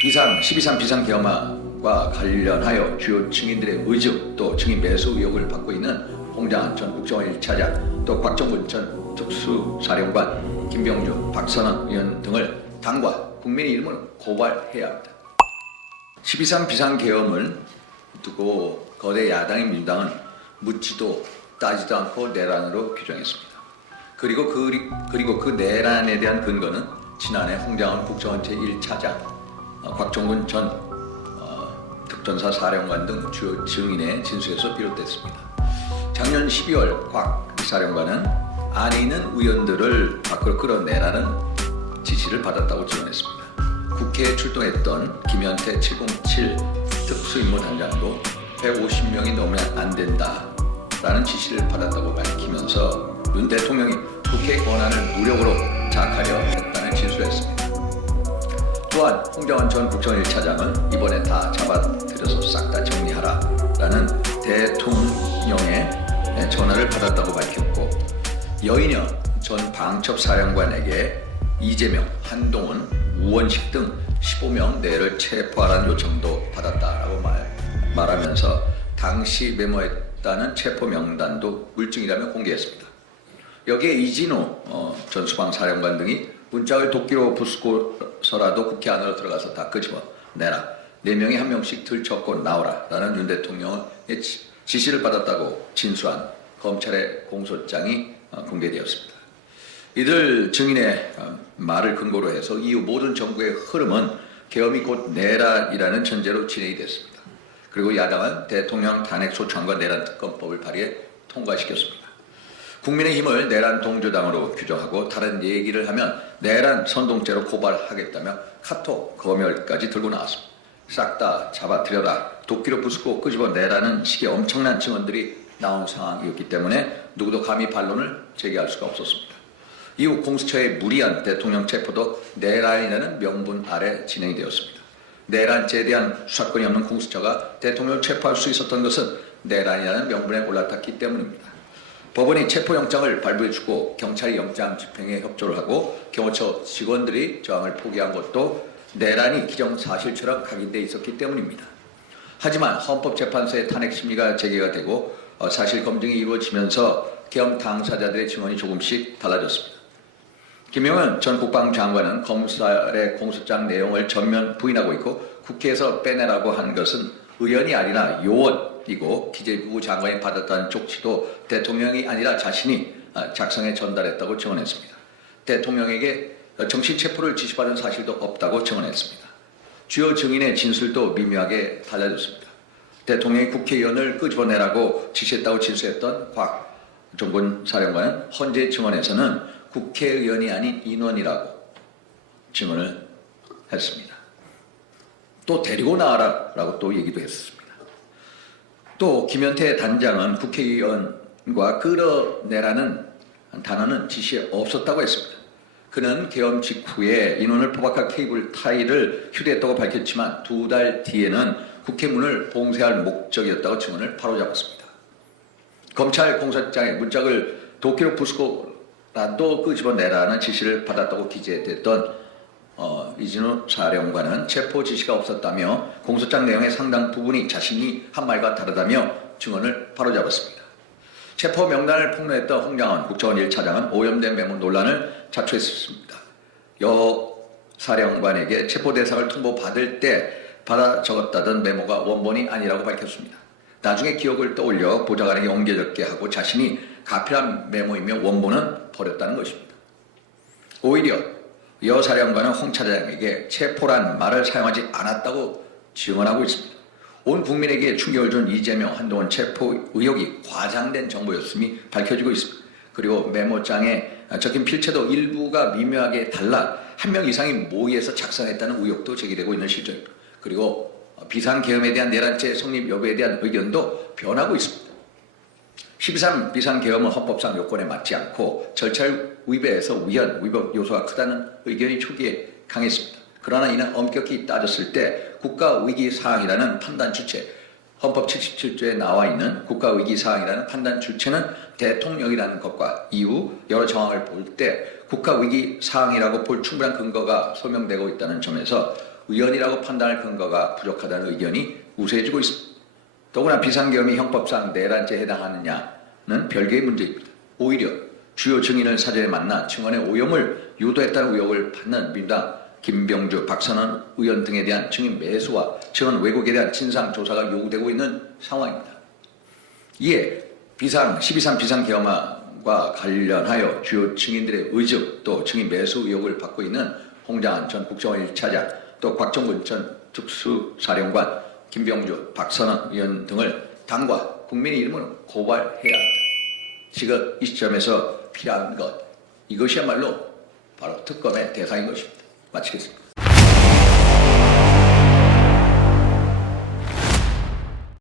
12.3 비상계엄과 관련하여 주요 증인들의 의혹 또 증인 매수 의혹을 받고 있는 홍장한 전 국정원 1차장 또 곽정근 전 특수사령관 김병주 박선원 의원 등을 당과 국민의 이름으로 고발해야 합니다. 12.3 비상계엄을 두고 거대 야당인 민주당은 묻지도 따지도 않고 내란으로 규정했습니다. 그리고 그 내란에 대한 근거는 지난해 홍장한 국정원 제1차장 곽정근 전 특전사 사령관 등 주요 증인의 진술에서 비롯됐습니다. 작년 12월 곽 사령관은 안에 있는 의원들을 밖으로 끌어내라는 지시를 받았다고 증언했습니다. 국회에 출동했던 김현태 707 특수임무단장도 150명이 넘으면 안 된다라는 지시를 받았다고 밝히면서 윤 대통령이 국회의 권한을 무력으로 장악하려 했다는 진술했습니다. 또한 홍장한 전 국정원 1차장은 이번에 다 잡아들여서 싹 다 정리하라라는 대통령의 전화를 받았다고 밝혔고 여인여 전 방첩사령관에게 이재명, 한동훈, 우원식 등 15명 내를 체포하라는 요청도 받았다라고 말하면서 당시 메모했다는 체포 명단도 물증이라며 공개했습니다. 여기에 이진호 전 수방사령관 등이 문짝을 도끼로 부수고서라도 국회 안으로 들어가서 다 끄집어 내라. 4명이 1명씩 들쳐업고 나오라. 라는 윤 대통령의 지시를 받았다고 진술한 검찰의 공소장이 공개되었습니다. 이들 증인의 말을 근거로 해서 이후 모든 정부의 흐름은 계엄이 곧 내란이라는 전제로 진행이 됐습니다. 그리고 야당은 대통령 탄핵 소추안과 내란 특검법을 발의해 통과시켰습니다. 국민의힘을 내란 동조당으로 규정하고 다른 얘기를 하면 내란 선동죄로 고발하겠다며 카톡 검열까지 들고 나왔습니다. 싹 다 잡아들여라, 도끼로 부수고 끄집어 내라는 식의 엄청난 증언들이 나온 상황이었기 때문에 누구도 감히 반론을 제기할 수가 없었습니다. 이후 공수처의 무리한 대통령 체포도 내란이라는 명분 아래 진행이 되었습니다. 내란죄에 대한 수사권이 없는 공수처가 대통령을 체포할 수 있었던 것은 내란이라는 명분에 올라탔기 때문입니다. 법원이 체포영장을 발부해주고 경찰이 영장 집행에 협조를 하고 경호처 직원들이 저항을 포기한 것도 내란이 기정사실처럼 각인돼 있었기 때문입니다. 하지만 헌법재판소의 탄핵 심리가 제기가 되고 사실 검증이 이루어지면서 계엄 당사자들의 증언이 조금씩 달라졌습니다. 김용현 전 국방장관은 검찰의 공소장 내용을 전면 부인하고 있고 국회에서 빼내라고 한 것은 의원이 아니라 요원이고 기재부 장관이 받았다는 쪽지도 대통령이 아니라 자신이 작성해 전달했다고 증언했습니다. 대통령에게 정식 체포를 지시받은 사실도 없다고 증언했습니다. 주요 증인의 진술도 미묘하게 달라졌습니다. 대통령이 국회의원을 끄집어내라고 지시했다고 진술했던 곽정근 사령관은 헌재 증언에서는 국회의원이 아닌 인원이라고 증언을 했습니다. 또 데리고 나와라라고 또 얘기도 했습니다. 또 김현태 단장은 국회의원과 끌어내라는 단어는 지시에 없었다고 했습니다. 그는 계엄 직후에 인원을 포박할 케이블 타이를 휴대했다고 밝혔지만 2달 뒤에는 국회 문을 봉쇄할 목적이었다고 증언을 바로잡았습니다. 검찰 공소장에 문짝을 도끼로 부수고라도 끄집어내라는 지시를 받았다고 기재됐던 이진호 사령관은 체포 지시가 없었다며 공소장 내용의 상당 부분이 자신이 한 말과 다르다며 증언을 바로잡았습니다. 체포 명단을 폭로했던 홍장한 국정원 1차장은 오염된 메모 논란을 자초했습니다. 여 사령관에게 체포 대상을 통보받을 때 받아 적었다던 메모가 원본이 아니라고 밝혔습니다. 나중에 기억을 떠올려 보좌관에게 옮겨 적게 하고 자신이 가필한 메모이며 원본은 버렸다는 것입니다. 오히려 여 사령관은 홍 차장에게 체포란 말을 사용하지 않았다고 증언하고 있습니다. 온 국민에게 충격을 준 이재명, 한동훈 체포 의혹이 과장된 정보였음이 밝혀지고 있습니다. 그리고 메모장에 적힌 필체도 일부가 미묘하게 달라 1명 이상이 모의해서 작성했다는 의혹도 제기되고 있는 실정입니다. 그리고 비상계엄에 대한 내란죄 성립 여부에 대한 의견도 변하고 있습니다. 12.3 비상계엄은 헌법상 요건에 맞지 않고 절차를 위배해서 위법 요소가 크다는 의견이 초기에 강했습니다. 그러나 이는 엄격히 따졌을 때 국가위기사항이라는 판단 주체, 헌법 77조에 나와 있는 국가위기사항이라는 판단 주체는 대통령이라는 것과 이후 여러 정황을 볼 때 국가위기사항이라고 볼 충분한 근거가 소명되고 있다는 점에서 의원이라고 판단할 근거가 부족하다는 의견이 우세해지고 있습니다. 더구나 비상계엄이 형법상 내란죄에 해당하느냐는 별개의 문제입니다. 오히려 주요 증인을 사전에 만나 증언의 오염을 유도했다는 의혹을 받는 민주당 김병주, 박선원 의원 등에 대한 증인 매수와 증언 왜곡에 대한 진상조사가 요구되고 있는 상황입니다. 이에 12.3 비상계엄과 관련하여 주요 증인들의 의혹 또 증인 매수 의혹을 받고 있는 홍장한 전 국정원 1차장 또 곽정근 전 특수사령관 김병주, 박선원 의원 등을 당과 국민의 이름으로 고발해야 합니다. 지금 이 시점에서 필요한 것 이것이야말로 바로 특검의 대상인 것입니다. 마치겠습니다.